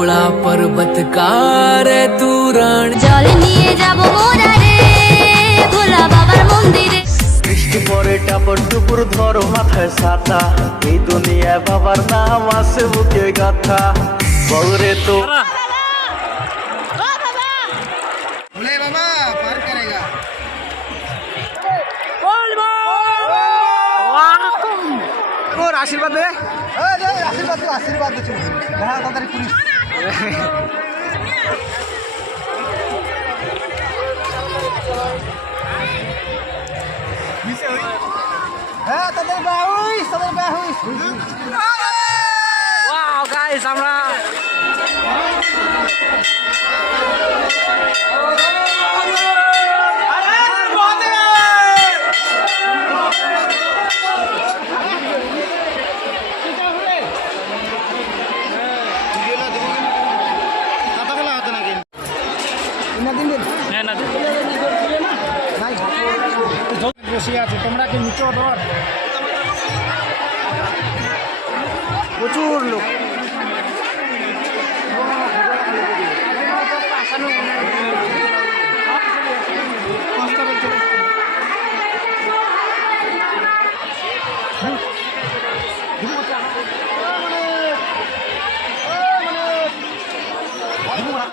थोड़ा पर्वत का रे तू रण জল নিয়ে যাব মোরা রে ভোলা বাবার মন্দিরে। বৃষ্টি পরে টাপর টুপুর ধরো মাথায় ছাতা, এই দুনিয়ায় বাবার নাম আছে বুকে গাথা। বউরে তো आशीर्वाद दे आशीर्वाद आशीर्वाद दे ताড়াতাড়ি পুলিশ হ্যাঁ তাদের বাহুইস ওয়াও গাইস আমরা বসে আছে তোমরা কি নিচে প্রচুর লোক।